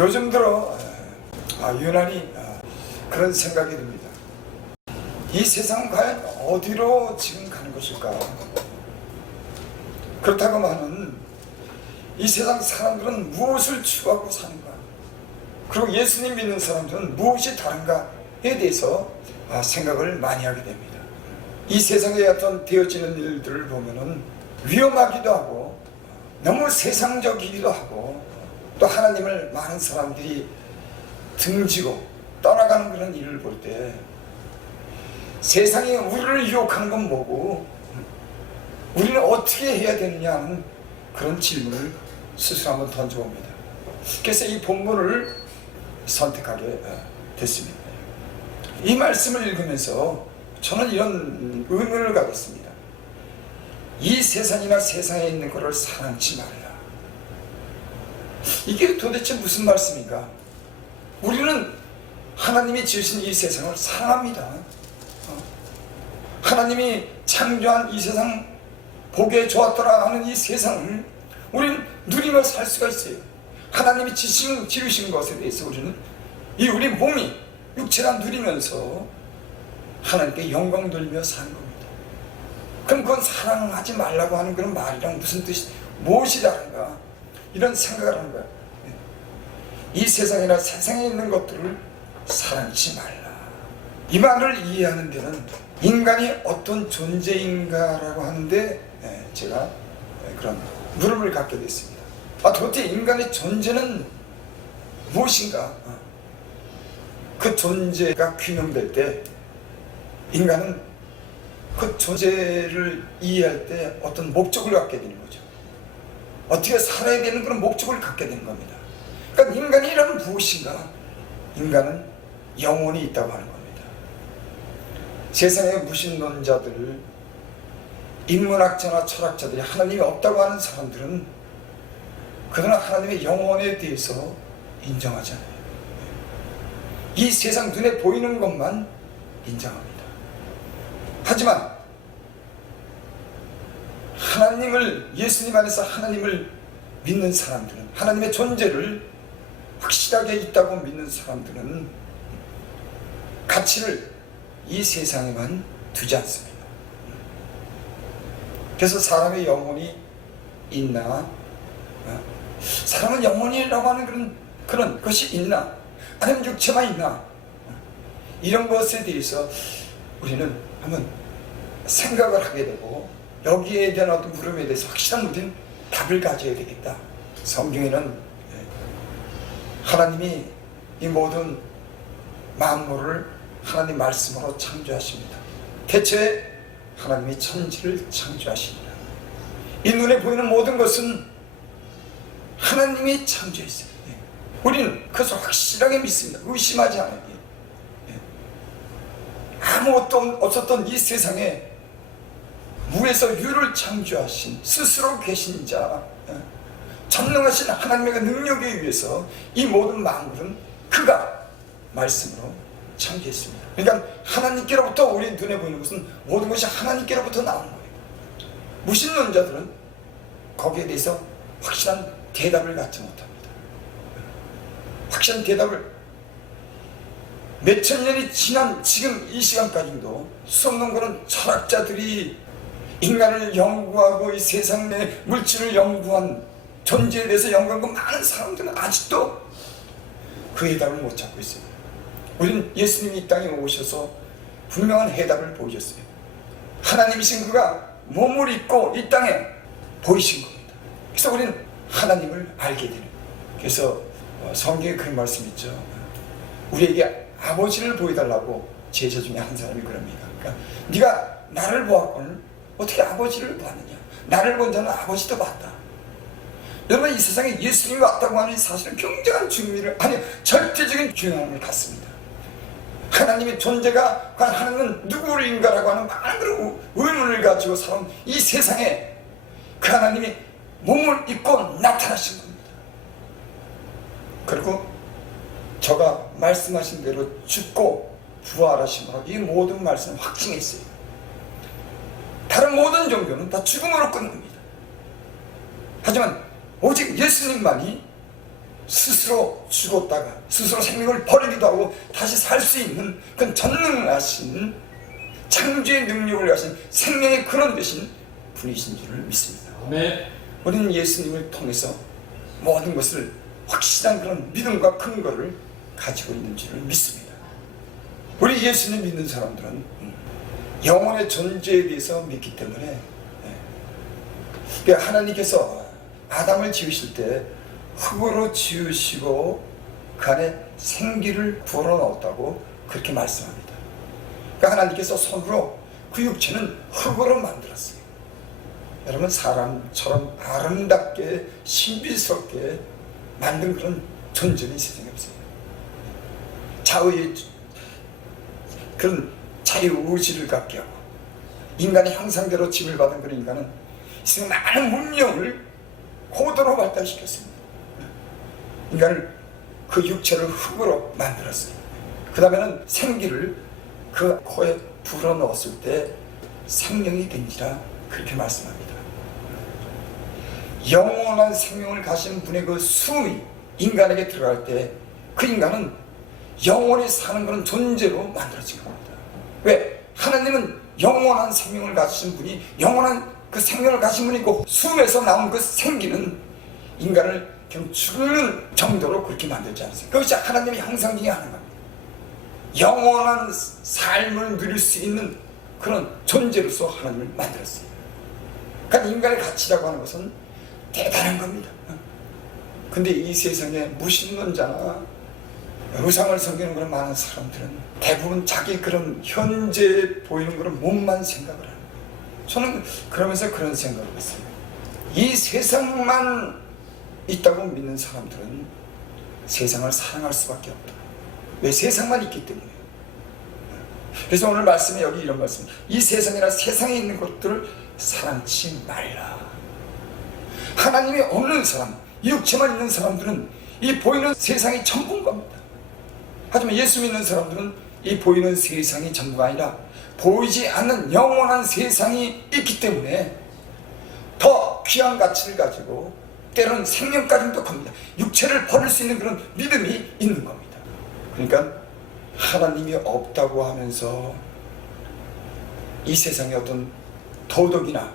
요즘 들어 유난히 그런 생각이 듭니다. 이 세상은 과연 어디로 지금 가는 것일까? 그렇다고 하면 이 세상 사람들은 무엇을 추구하고 사는가? 그리고 예수님 믿는 사람들은 무엇이 다른가에 대해서 생각을 많이 하게 됩니다. 이 세상에 어떤 되어지는 일들을 보면은 위험하기도 하고 너무 세상적이기도 하고 또 하나님을 많은 사람들이 등지고 떠나가는 그런 일을 볼 때 세상이 우리를 유혹하는 건 뭐고 우리는 어떻게 해야 되느냐 하는 그런 질문을 스스로 한번 던져봅니다. 그래서 이 본문을 선택하게 됐습니다. 이 말씀을 읽으면서 저는 이런 의문을 가졌습니다. 이 세상이나 세상에 있는 것을 사랑치 말라. 이게 도대체 무슨 말씀인가? 우리는 하나님이 지으신 이 세상을 사랑합니다. 하나님이 창조한 이 세상 보기에 좋았더라 하는 이 세상을 우리는 누리며 살 수가 있어요. 하나님이 지으신 것에 대해서 우리는 이 우리 몸이 육체가 누리면서 하나님께 영광 돌리며 사는 겁니다. 그럼 그건 사랑하지 말라고 하는 그런 말이랑 무슨 뜻이 무엇이 다른가? 이런 생각을 하는 거야. 이 세상이나 세상에 있는 것들을 사랑치 말라. 이 말을 이해하는 데는 인간이 어떤 존재인가라고 하는데 제가 그런 물음을 갖게 됐습니다. 도대체 인간의 존재는 무엇인가? 그 존재가 규명될 때 인간은 그 존재를 이해할 때 어떤 목적을 갖게 되는 거죠. 어떻게 살아야 되는 그런 목적을 갖게 되는 겁니다. 그러니까 인간이란 무엇인가? 인간은 영혼이 있다고 하는 겁니다. 세상의 무신론자들, 인문학자나 철학자들이 하나님이 없다고 하는 사람들은 그러나 하나님의 영혼에 대해서 인정하잖아요. 이 세상 눈에 보이는 것만 인정합니다. 하지만 하나님을, 예수님 안에서 하나님을 믿는 사람들은, 하나님의 존재를 확실하게 있다고 믿는 사람들은 가치를 이 세상에만 두지 않습니다. 그래서 사람의 영혼이 있나, 사람은 영혼이라고 하는 그런 것이 있나, 아니면 육체만 있나, 이런 것에 대해서 우리는 한번 생각을 하게 되고 여기에 대한 어떤 물음에 대해서 확실한 우리는 답을 가져야 되겠다. 성경에는 하나님이 이 모든 만물을 하나님 말씀으로 창조하십니다. 대체 하나님이 천지를 창조하십니다. 이 눈에 보이는 모든 것은 하나님이 창조했어요. 우리는 그것을 확실하게 믿습니다. 의심하지 않아요. 아무것도 없었던 이 세상에 무에서 유를 창조하신 스스로 계신 자, 전능하신 하나님의 능력에 의해서 이 모든 만물은 그가 말씀으로 창조했습니다. 그러니까 하나님께로부터 우리 눈에 보이는 것은 모든 것이 하나님께로부터 나오는 거예요. 무신론자들은 거기에 대해서 확실한 대답을 갖지 못합니다. 확실한 대답을 몇천 년이 지난 지금 이 시간까지도 수없는 그런 철학자들이 인간을 연구하고 이 세상 내 물질을 연구한 존재에 대해서 연구한 그 많은 사람들은 아직도 그 해답을 못 찾고 있어요. 우리는 예수님이 이 땅에 오셔서 분명한 해답을 보여줬어요. 하나님이신 그가 몸을 입고 이 땅에 보이신 겁니다. 그래서 우리는 하나님을 알게 되는 거예요. 그래서 성경에 그런 말씀 있죠. 우리에게 아버지를 보여달라고 제자 중에 한 사람이 그럽니다. 그러니까 네가 나를 보았거늘 어떻게 아버지를 보았느냐? 나를 본 자는 아버지도 봤다. 여러분, 이 세상에 예수님이 왔다고 하는 이 사실은 굉장한 중요를, 아니 절대적인 중요함을 갖습니다. 하나님의 존재가 과연 하나님은 누구인가라고 하는 많은 의문을 가지고 살아온 이 세상에 그 하나님이 몸을 입고 나타나신 겁니다. 그리고 저가 말씀하신 대로 죽고 부활하심으로 이 모든 말씀을 확증했어요. 다른 모든 종교는 다 죽음으로 끝납니다. 하지만 오직 예수님만이 스스로 죽었다가 스스로 생명을 버리기도 하고 다시 살 수 있는 그런 전능하신 창조의 능력을 가진 생명의 근원 되신 분이신 줄을 믿습니다. 네. 우리는 예수님을 통해서 모든 것을 확실한 그런 믿음과 근거를 가지고 있는 줄을 믿습니다. 우리 예수님 믿는 사람들은 영혼의 존재에 대해서 믿기 때문에 하나님께서 아담을 지으실 때 흙으로 지으시고 그 안에 생기를 불어넣었다고 그렇게 말씀합니다. 그러니까 하나님께서 손으로 그 육체는 흙으로 만들었어요. 여러분, 사람처럼 아름답게 신비스럽게 만든 그런 존재는 이 세상에 없어요. 자의의 그런 자유의지를 갖게 하고 인간의 형상대로 짐을 받은 그런 인간은 이 세상 많은 문명을 고도로 발달시켰습니다. 인간을 그 육체를 흙으로 만들었어요. 그 다음에는 생기를 그 코에 불어넣었을 때 생명이 된지라 그렇게 말씀합니다. 영원한 생명을 가진 분의 그 숨이 인간에게 들어갈 때 그 인간은 영원히 사는 그런 존재로 만들어진 겁니다. 왜? 하나님은 영원한 생명을 가지신 분이, 영원한 그 생명을 가진 분이 그 숨에서 나온 그 생기는 인간을 그냥 죽는 정도로 그렇게 만들지 않았어요. 그것이 하나님의 형상 중에 하나인 겁니다. 영원한 삶을 누릴 수 있는 그런 존재로서 하나님을 만들었어요. 그러니까 인간의 가치라고 하는 것은 대단한 겁니다. 근데 이 세상에 무신론자나 우상을 섬기는 그런 많은 사람들은 대부분 자기 그런 현재 보이는 그런 몸만 생각을 하는 거예요. 저는 그러면서 그런 생각을 했어요. 이 세상만 있다고 믿는 사람들은 세상을 사랑할 수밖에 없다. 왜? 세상만 있기 때문에. 그래서 오늘 말씀에 여기 이런 말씀, 이 세상이나 세상에 있는 것들을 사랑치 말라. 하나님이 없는 사람, 육체만 있는 사람들은 이 보이는 세상이 전부인 겁니다. 하지만 예수 믿는 사람들은 이 보이는 세상이 전부가 아니라 보이지 않는 영원한 세상이 있기 때문에 더 귀한 가치를 가지고 때로는 생명까지도 겁니다. 육체를 버릴 수 있는 그런 믿음이 있는 겁니다. 그러니까 하나님이 없다고 하면서 이 세상의 어떤 도덕이나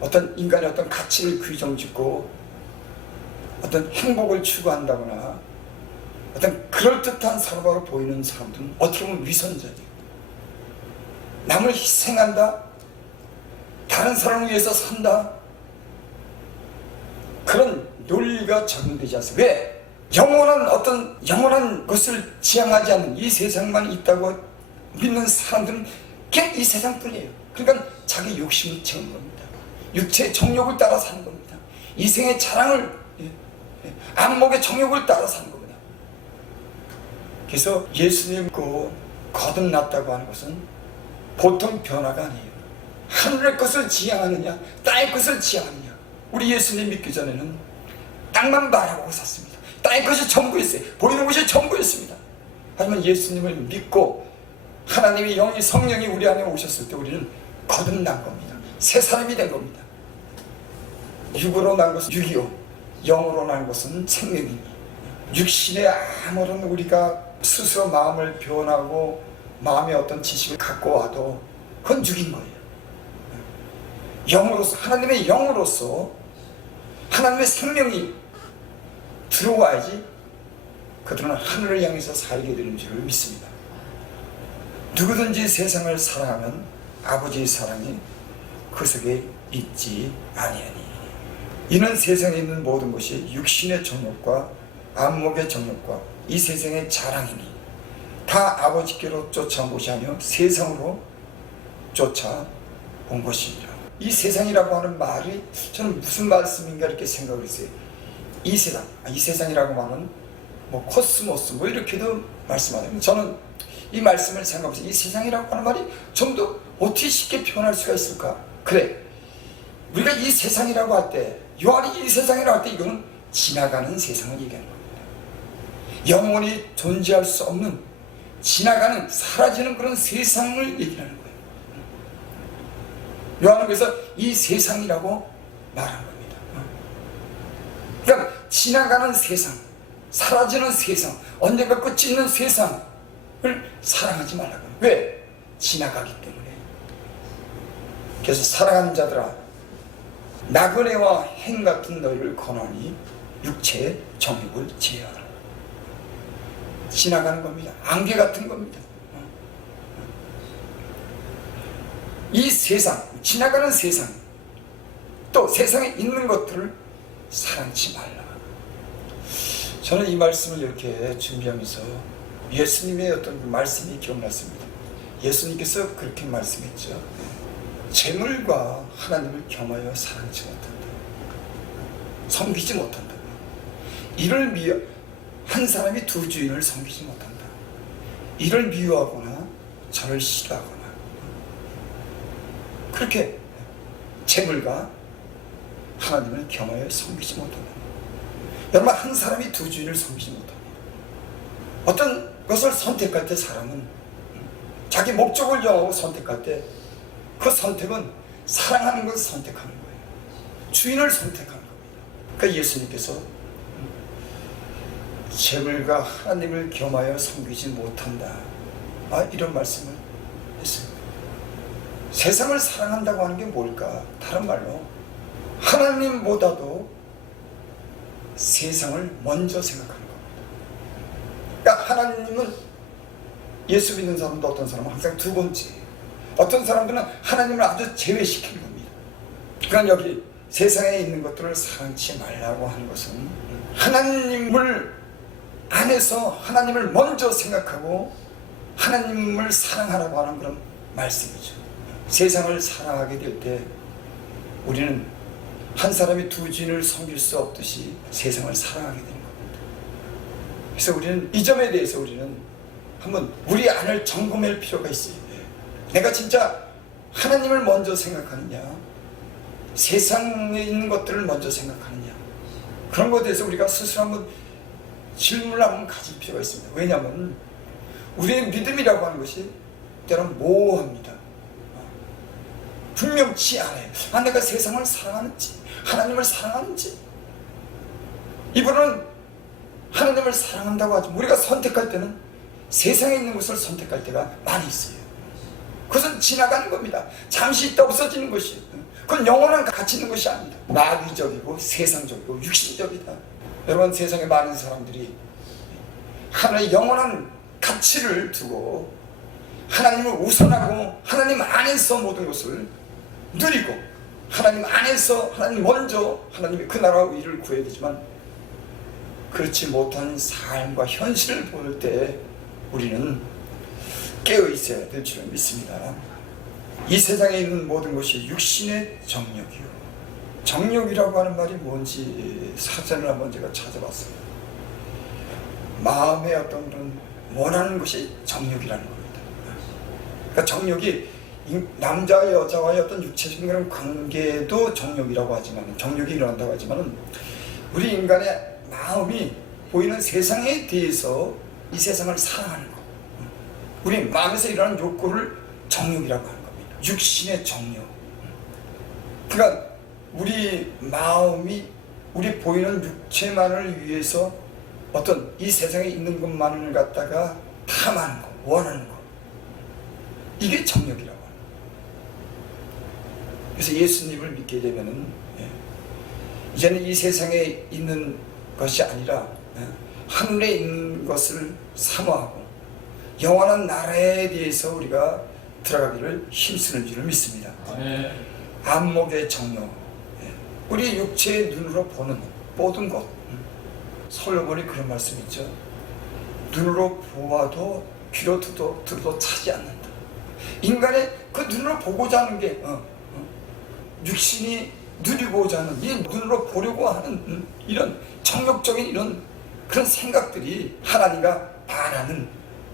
어떤 인간의 어떤 가치를 규정짓고 어떤 행복을 추구한다거나 어떤 그럴듯한 사람으로 보이는 사람들은 어떻게 보면 위선자예요. 남을 희생한다, 다른 사람을 위해서 산다, 그런 논리가 적용되지 않습니다. 왜? 영원한 것을 지향하지 않는 이 세상만 있다고 믿는 사람들은 그냥 이 세상뿐이에요. 그러니까 자기 욕심을 채우는 겁니다. 육체의 정욕을 따라 사는 겁니다. 이생의 자랑을, 안목의 정욕을 따라 사는 겁니다. 그래서 예수님 믿고 거듭났다고 하는 것은 보통 변화가 아니에요. 하늘의 것을 지향하느냐, 땅의 것을 지향하느냐. 우리 예수님 믿기 전에는 땅만 바라보고 샀습니다. 땅의 것이 전부였어요. 보이는 것이 전부였습니다. 하지만 예수님을 믿고 하나님의 영이, 성령이 우리 안에 오셨을 때 우리는 거듭난 겁니다. 새 사람이 된 겁니다. 육으로 난 것은 육이요, 영으로 난 것은 생명입니다. 육신의 아무런 우리가 스스로 마음을 변하고 마음의 어떤 지식을 갖고 와도 그건 육인 거예요. 영으로서, 하나님의 영으로서 하나님의 생명이 들어와야지 그들은 하늘을 향해서 살게 되는 줄을 믿습니다. 누구든지 세상을 사랑하면 아버지의 사랑이 그 속에 있지 아니하니. 이는 세상에 있는 모든 것이 육신의 정욕과 안목의 정욕과 이 세상의 자랑이니 다 아버지께로 쫓아온 것이 아니요 세상으로 쫓아온 것이니라. 이 세상이라고 하는 말이 저는 무슨 말씀인가 이렇게 생각을 했어요. 이 세상이라고 하는 뭐 코스모스 뭐 이렇게도 말씀하는, 저는 이 말씀을 생각하면서 이 세상이라고 하는 말이 좀 더 어떻게 쉽게 표현할 수가 있을까? 그래, 우리가 이 세상이라고 할 때, 요한이 이 세상이라고 할 때 이거는 지나가는 세상을 얘기하는 겁니다. 영원히 존재할 수 없는 지나가는, 사라지는 그런 세상을 얘기하는 거예요. 요한은 그래서 이 세상이라고 말한 겁니다. 그러니까 지나가는 세상, 사라지는 세상, 언젠가 끝이 있는 세상을 사랑하지 말라고. 왜? 지나가기 때문에. 그래서 사랑하는 자들아, 나그네와 행 같은 너희를 권하니 육체의 정욕을 제어하라. 지나가는 겁니다. 안개 같은 겁니다. 이 세상, 지나가는 세상, 또 세상에 있는 것들을 사랑치 말라. 저는 이 말씀을 이렇게 준비하면서 예수님의 어떤 그 말씀이 기억났습니다. 예수님께서 그렇게 말씀했죠. 재물과 하나님을 겸하여 사랑치 못한다. 섬기지 못한다. 이를 한 사람이 두 주인을 섬기지 못한다. 이를 미워하거나 저를 싫어하거나 그렇게 재물과 하나님을 겸하여 섬기지 못한다. 여러분, 한 사람이 두 주인을 섬기지 못합니다. 어떤 것을 선택할 때 사람은 자기 목적을 정하고 선택할 때 그 선택은 사랑하는 것을 선택하는 거예요. 주인을 선택하는 겁니다. 그러니까 예수님께서 재물과 하나님을 겸하여 섬기지 못한다, 이런 말씀을 했어요. 세상을 사랑한다고 하는 게 뭘까? 다른 말로 하나님보다도 세상을 먼저 생각하는 겁니다. 그러니까 하나님은, 예수 믿는 사람도 어떤 사람은 항상 두 번째, 어떤 사람들은 하나님을 아주 제외시키는 겁니다. 그러니까 여기 세상에 있는 것들을 사랑치 말라고 하는 것은 하나님을 안에서 하나님을 먼저 생각하고 하나님을 사랑하라고 하는 그런 말씀이죠. 세상을 사랑하게 될 때 우리는 한 사람이 두 주인을 섬길 수 없듯이 세상을 사랑하게 되는 겁니다. 그래서 우리는 이 점에 대해서 우리는 한번 우리 안을 점검할 필요가 있어요. 내가 진짜 하나님을 먼저 생각하느냐, 세상에 있는 것들을 먼저 생각하느냐, 그런 것에 대해서 우리가 스스로 한번 질문을 한번 가질 필요가 있습니다. 왜냐하면 우리의 믿음이라고 하는 것이 때로는 모호합니다. 분명치 않아요. 내가 세상을 사랑하는지 하나님을 사랑하는지. 이분은 하나님을 사랑한다고 하지만 우리가 선택할 때는 세상에 있는 것을 선택할 때가 많이 있어요. 그것은 지나가는 겁니다. 잠시 있다 없어지는 것이에요. 그건 영원한 가치 있는 것이 아닙니다. 마귀적이고 세상적이고 육신적이다. 여러분, 세상에 많은 사람들이 하나님의 영원한 가치를 두고 하나님을 우선하고 하나님 안에서 모든 것을 누리고 하나님 안에서 하나님 먼저 하나님의 그 나라와 의를 구해야 되지만 그렇지 못한 삶과 현실을 볼 때 우리는 깨어 있어야 될 줄을 믿습니다. 이 세상에 있는 모든 것이 육신의 정욕이요. 정욕이라고 하는 말이 뭔지 사전을 한번 제가 찾아봤어요. 마음의 어떤 그런 원하는 것이 정욕이라는 겁니다. 그러니까 정욕이 남자와 여자와의 어떤 육체적인 그런 관계도 정욕이라고 하지만, 정욕이 일어난다고 하지만 우리 인간의 마음이 보이는 세상에 대해서 이 세상을 사랑하는 것, 우리 마음에서 일어나는 욕구를 정욕이라고 하는 겁니다. 육신의 정욕. 그러니까 우리 마음이 우리 보이는 육체만을 위해서 어떤 이 세상에 있는 것만을 갖다가 탐하는 것, 원하는 것, 이게 정욕이라고 합니다. 그래서 예수님을 믿게 되면은 이제는 이 세상에 있는 것이 아니라 하늘에 있는 것을 사모하고 영원한 나라에 대해서 우리가 들어가기를 힘쓰는 줄을 믿습니다. 안목의 정욕, 우리 육체의 눈으로 보는 모든 것. 솔로몬이 그런 말씀 있죠. 눈으로 보아도 귀로 들어도 차지 않는다. 인간의 그 눈으로 보고자 하는 게 육신이 누리고자 하는, 이 눈으로 보려고 하는 이런 정욕적인 이런 그런 생각들이 하나님과 반하는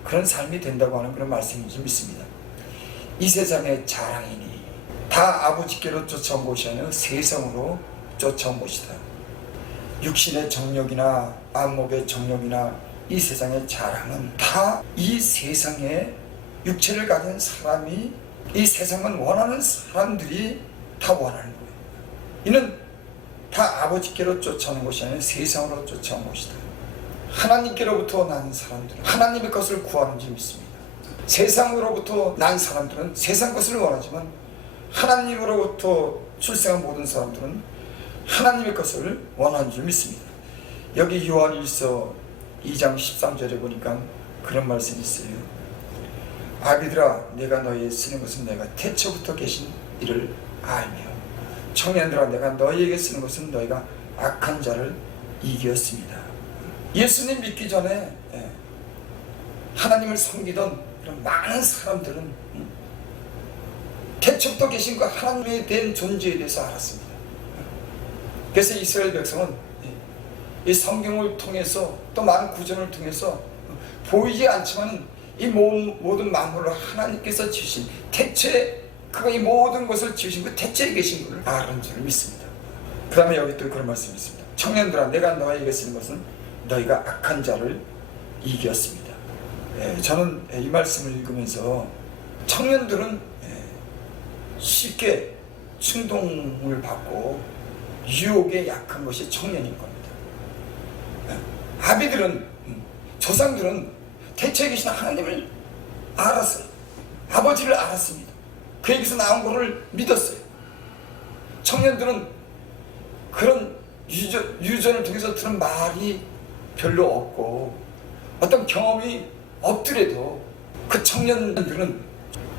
그런 삶이 된다고 하는 그런 말씀인지 믿습니다. 이 세상의 자랑이니 다 아버지께로 쫓아온 것이 아니라 세상으로 쫓아온 것이다. 육신의 정욕이나 안목의 정욕이나 이 세상의 자랑은 다 이 세상에 육체를 가진 사람이, 이 세상은 원하는 사람들이 다 원하는 거예요. 이는 다 아버지께로 쫓아오는 것이 아니라 세상으로 쫓아온 것이다. 하나님께로부터 난 사람들은 하나님의 것을 구하는 줄 믿습니다. 세상으로부터 난 사람들은 세상 것을 원하지만 하나님으로부터 출생한 모든 사람들은 하나님의 것을 원하는 줄 믿습니다. 여기 요한일서 2장 13절에 보니까 그런 말씀이 있어요. 아비들아, 내가 너희에 쓰는 것은 너희가 태초부터 계신 이를 알며, 청년들아, 내가 너희에게 쓰는 것은 너희가 악한 자를 이겼습니다. 예수님 믿기 전에 하나님을 섬기던 그런 많은 사람들은 태초부터 계신 그 하나님에 대한 존재에 대해서 알았습니다. 그래서 이스라엘 백성은 이 성경을 통해서 또 많은 구절을 통해서 보이지 않지만 이 모든 만물을 하나님께서 지으신 태초에 이 모든 것을 지으신 그 태초에 계신 것을 아는 줄 믿습니다. 그 다음에 여기 또 그런 말씀이 있습니다. 청년들아, 내가 너희에게 쓰는 것은 너희가 악한 자를 이겼습니다. 저는 이 말씀을 읽으면서 청년들은 쉽게 충동을 받고 유혹에 약한 것이 청년인 겁니다. 아비들은, 조상들은 태초에 계신 하나님을 알았어요. 아버지를 알았습니다. 그에게서 나온 것을 믿었어요. 청년들은 그런 유전을 통해서 들은 말이 별로 없고 어떤 경험이 없더라도 그 청년들은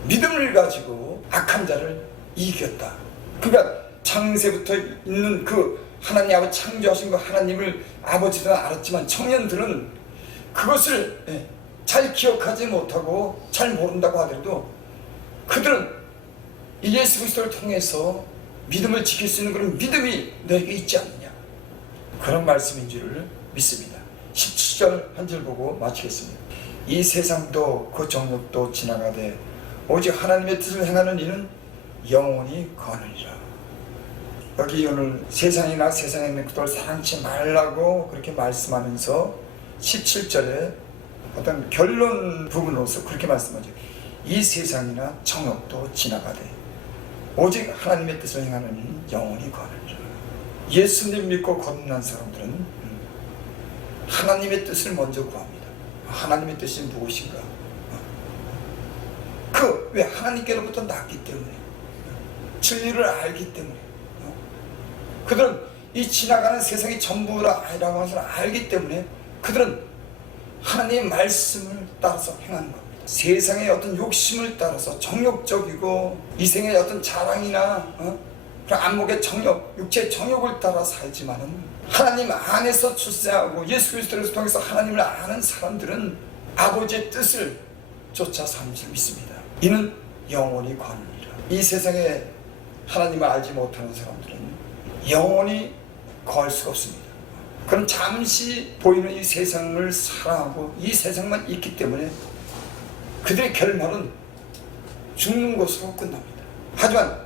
믿음을 가지고 악한 자를 이겼다. 그러니까 창세부터 있는 그 하나님 아버지 창조하신 그 하나님을 아버지도 알았지만 청년들은 그것을 잘 기억하지 못하고 잘 모른다고 하더라도 그들은 예수 그리스도를 통해서 믿음을 지킬 수 있는 그런 믿음이 너에게 있지 않느냐, 그런 말씀인 줄을 믿습니다. 17절 한 절 보고 마치겠습니다. 이 세상도 그 정욕도 지나가되 오직 하나님의 뜻을 행하는 이는 영원히 거하느니라. 여기 오늘 세상이나 세상에 있는 것들을 사랑치 말라고 그렇게 말씀하면서 17절에 어떤 결론 부분으로서 그렇게 말씀하죠. 이 세상이나 정욕도 지나가되 오직 하나님의 뜻을 행하는 이는 영원히 거하느니라. 예수님 믿고 거듭난 사람들은 하나님의 뜻을 먼저 구합니다. 하나님의 뜻이 무엇인가? 왜 하나님께로부터 났기 때문에, 진리를 알기 때문에, 그들은 이 지나가는 세상이 전부라 아니라고 하는 것을 알기 때문에 그들은 하나님의 말씀을 따라서 행하는 겁니다. 세상의 어떤 욕심을 따라서 정욕적이고 이생의 어떤 자랑이나 그런 안목의 정욕, 육체의 정욕을 따라 살지만은 하나님 안에서 출세하고 예수 그리스도를 통해서 하나님을 아는 사람들은 아버지의 뜻을 쫓아 사는 줄 믿습니다. 이는 영원히 거하느니라. 이 세상에 하나님을 알지 못하는 사람들은 영원히 거할 수가 없습니다. 그럼 잠시 보이는 이 세상을 사랑하고 이 세상만 있기 때문에 그들의 결말은 죽는 것으로 끝납니다. 하지만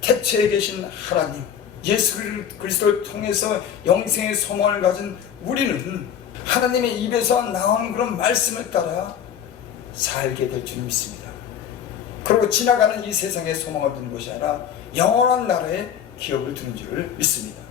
태초에 계신 하나님, 예수 그리스도를 통해서 영생의 소망을 가진 우리는 하나님의 입에서 나오는 그런 말씀을 따라 살게 될 줄 믿습니다. 그리고 지나가는 이 세상의 소망을 두는 것이 아니라 영원한 나라의 기업을 두는 줄을 믿습니다.